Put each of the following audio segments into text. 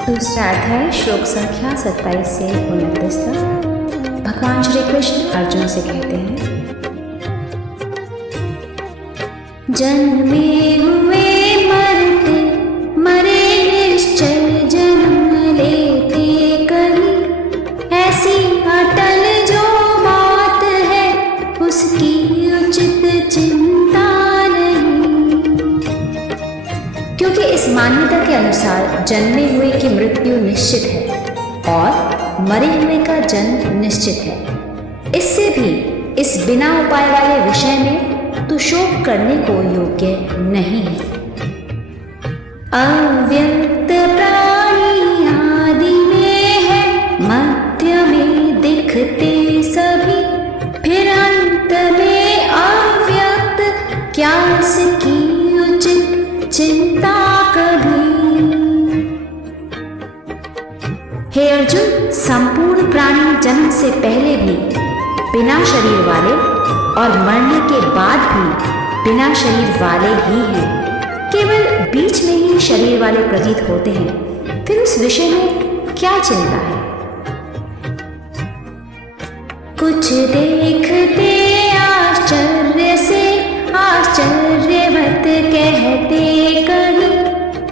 दूसरा अध्याय श्लोक संख्या 27 से 29 तक। भगवान श्री कृष्ण अर्जुन से कहते हैं, जन्मे हुए मरते मरे निश्चय जन्म लेते कहीं, ऐसी अटल जो बात है उसकी उचित चिंता नहीं। क्योंकि इस मान्यता के अनुसार जन्मे हुए की मृत्यु निश्चित है और मरे हुए का जन्म निश्चित है। इससे भी इस बिना उपाय वाले विषय में तू शोक करने को योग्य नहीं है। अव्यक्त प्राणी आदि में है, मध्य में दिखते सभी, फिर अंत में अव्यक्त, क्या इसकी उचित चिंता कभी। हे अर्जुन, संपूर्ण प्राणी जन्म से पहले भी बिना शरीर वाले और मरने के बाद भी बिना शरीर वाले ही हैं। केवल बीच में ही शरीर वाले प्रतीत होते हैं। फिर उस विषय में क्या चिंता है। कुछ देखते आश्चर्य से आश्चर्यवत कहते कहीं,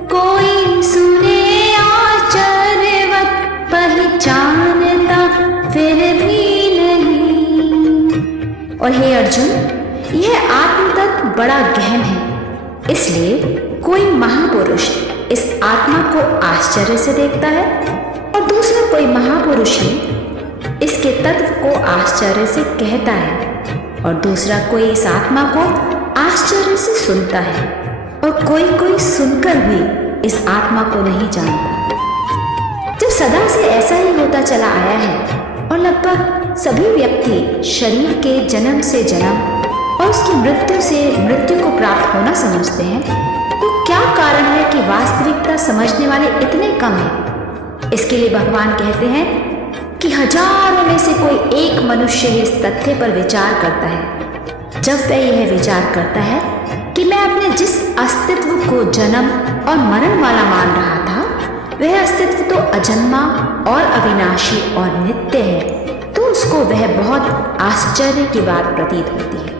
कोई सुने आश्चर्यवत पहचानता फिर भी नहीं। और हे अर्जुन, यह आत्म तत्व बड़ा गहन है, इसलिए कोई महापुरुष इस आत्मा को आश्चर्य से देखता है और दूसरा कोई महापुरुष ही इसके तत्व को आश्चर्य से कहता है और दूसरा कोई इस आत्मा को आश्चर्य से सुनता है और कोई सुनकर भी इस आत्मा को नहीं जानता। जब सदा से ऐसा ही होता चला आया है और लगभग सभी व्यक्ति शरीर के जन्म से जन्म और उसकी मृत्यु से मृत्यु को प्राप्त होना समझते हैं, तो क्या कारण है कि वास्तविकता समझने वाले इतने कम हैं। इसके लिए भगवान कहते हैं कि हजारों में से कोई एक मनुष्य इस तथ्य पर विचार करता है। जब वह यह विचार करता है कि मैं अपने जिस अस्तित्व को जन्म और मरण वाला मान रहा था, वह अस्तित्व तो अजन्मा और अविनाशी और नित्य है, तो उसको वह बहुत आश्चर्य की बात प्रतीत होती है।